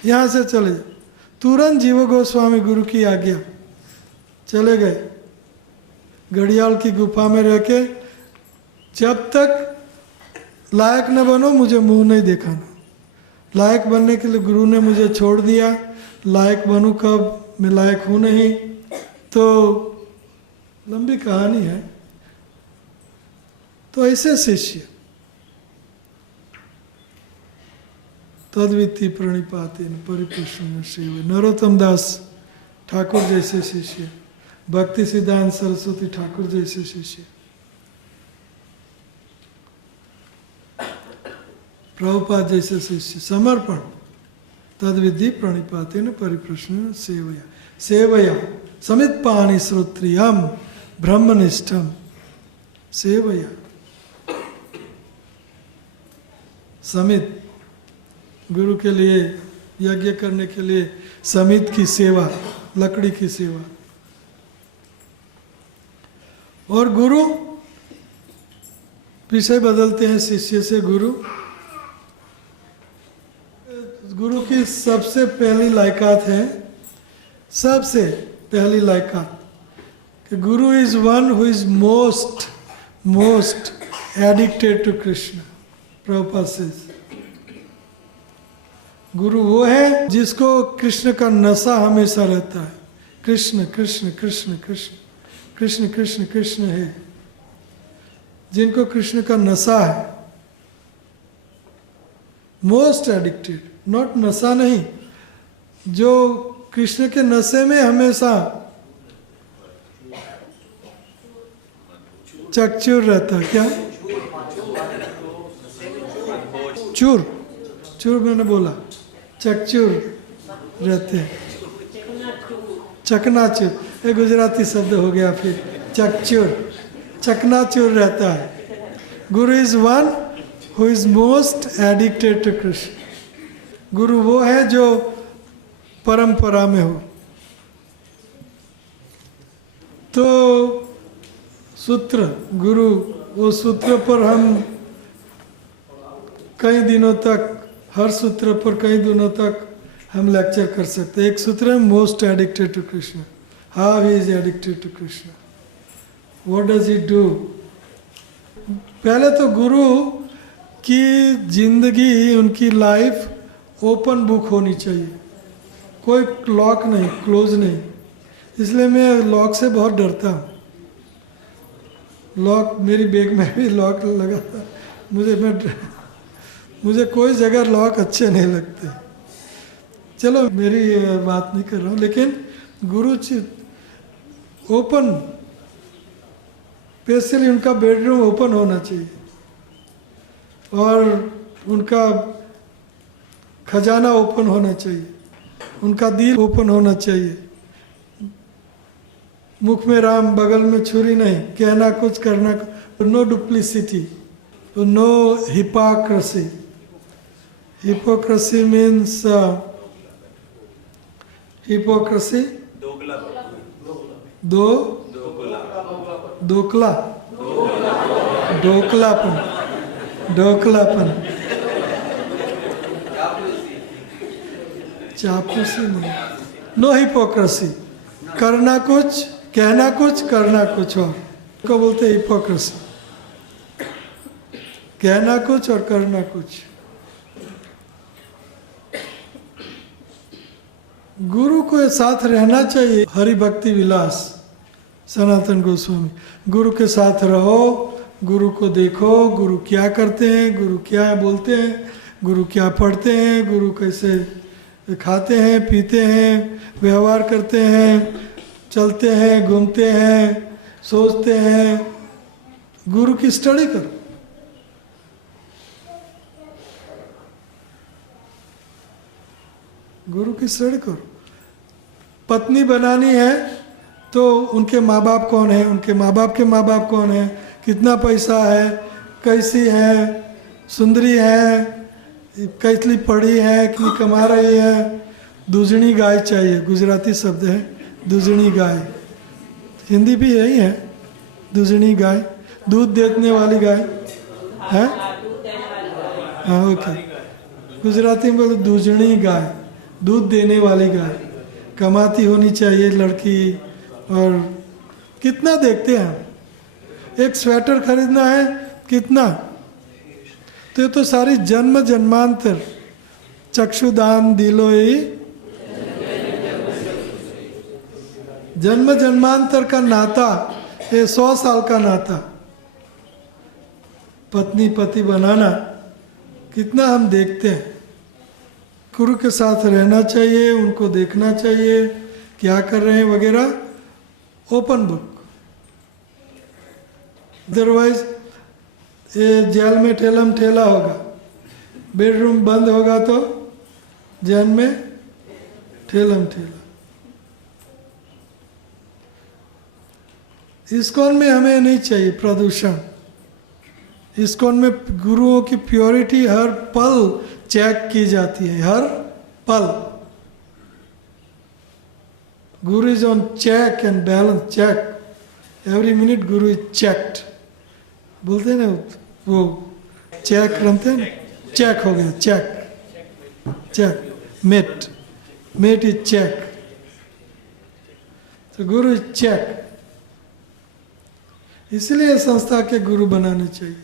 यहाँ से चले जा। तुरंत जीव गोस्वामी गुरु की आज्ञा, चले गए घड़ियाल की गुफा में रह के, जब तक लायक न बनो मुझे मुंह नहीं दिखाना। लायक बनने के लिए गुरु ने मुझे छोड़ दिया, लायक बनूं कब, मैं लायक हूं नहीं। तो लंबी कहानी है। तो ऐसे शिष्य तद्विति प्रणिपातेन परिप्रश्नेन सेवया। नरोत्तम दास ठाकुर जैसे शिष्य, भक्ति सिद्धांत सरस्वती ठाकुर जैसे शिष्य, प्रभुपाद जैसे शिष्य, समर्पण, तद्विधि प्रणिपातेन परिप्रश्नेन सेवया। सेवया समित पाणि श्रोत्रियम ब्रह्मनिष्ठम सेवया। समित, गुरु के लिए यज्ञ करने के लिए समित की सेवा, लकड़ी की सेवा। और गुरु, विषय बदलते हैं शिष्य से गुरु। गुरु की सबसे पहली लायकात है, सबसे पहली लायकात कि guru is one who is most addicted to Krishna. Prabhupada says, गुरु वो है जिसको कृष्ण का नशा हमेशा रहता है। कृष्ण कृष्ण कृष्ण कृष्ण कृष्ण कृष्ण कृष्ण है, जिनको कृष्ण का नशा है। मोस्ट एडिक्टेड, नॉट नशा नहीं, जो कृष्ण के नशे में हमेशा चकचूर रहता है। क्या चूर, चूर मैंने बोला, चकचूर रहते हैं, चकनाचूर, ये गुजराती शब्द हो गया फिर, चकचूर, चकनाचूर रहता है। Guru is one who is most addicted to Krishna. गुरु वो है जो परंपरा में हो। तो सूत्र, गुरु, वो सूत्र पर हम कई दिनों तक, हर सूत्र पर कई दिनों तक हम लेक्चर कर सकते हैं। एक सूत्र है most addicted to Krishna. How he is addicted to Krishna, what does he do. पहले तो गुरु की जिंदगी, उनकी लाइफ ओपन बुक होनी चाहिए, कोई लॉक नहीं, क्लोज नहीं। इसलिए मैं लॉक से बहुत डरता हूँ। लॉक, मेरी बैग में भी लॉक लगा था, मुझे कोई जगह लॉक अच्छे नहीं लगते। चलो मेरी बात नहीं कर रहा हूँ, लेकिन गुरु ओपन, स्पेशली उनका बेडरूम ओपन होना चाहिए और उनका खजाना ओपन होना चाहिए, उनका दिल ओपन होना चाहिए। मुख में राम, बगल में छुरी नहीं, कहना कुछ करना, no duplicity, no hypocrisy. Hypocrisy means hypocrisy ढोकलापन, चापलूसी नहीं, नो हिपोक्रेसी। करना कुछ, कहना कुछ, करना कुछ और, को बोलते हैं हिपोक्रेसी। कहना कुछ और करना कुछ। गुरु को साथ रहना चाहिए। हरि भक्ति विलास सनातन गोस्वामी, गुरु के साथ रहो, गुरु को देखो, गुरु क्या करते हैं, गुरु क्या बोलते हैं, गुरु क्या पढ़ते हैं, गुरु कैसे खाते हैं, पीते हैं, व्यवहार करते हैं, चलते हैं, घूमते हैं, सोचते हैं। गुरु की स्टडी करो। गुरु की स्टडी करो। पत्नी बनानी है तो उनके माँ बाप कौन है, उनके माँ बाप के माँ बाप कौन है, कितना पैसा है, कैसी है, सुंदरी है, कैसी पढ़ी है, कितनी कमा रही है। दूजनी गाय चाहिए, गुजराती शब्द है दूजनी गाय, हिंदी भी यही है दूजनी गाय, दूध देने वाली गाय है। हाँ ओके, गुजराती में बोलो दूजनी गाय, दूध देने वाली गाय। कमाती होनी चाहिए लड़की। और कितना देखते हैं, एक स्वेटर खरीदना है कितना, तो ये तो सारी जन्म जन्मांतर चक्षुदान दिलोई, जन्म जन्मांतर का नाता, ये 100 साल का नाता। पत्नी पति बनाना कितना हम देखते हैं। गुरु के साथ रहना चाहिए, उनको देखना चाहिए क्या कर रहे हैं वगैरह, ओपन बुक। अदरवाइज ये जेल में ठेलम ठेला होगा, बेडरूम बंद होगा तो जेल में ठेलम ठेला। इस्कॉन में हमें नहीं चाहिए प्रदूषण। इस्कॉन में गुरुओं की प्योरिटी हर पल चेक की जाती है, हर पल। Guru is on check and balance, check every minute guru is checked. बोलते हैं ना वो चेक रमते हैं, चेक हो गया, check check, mate mate is check. तो गुरु इज चेक, इसलिए संस्था के गुरु बनाने चाहिए।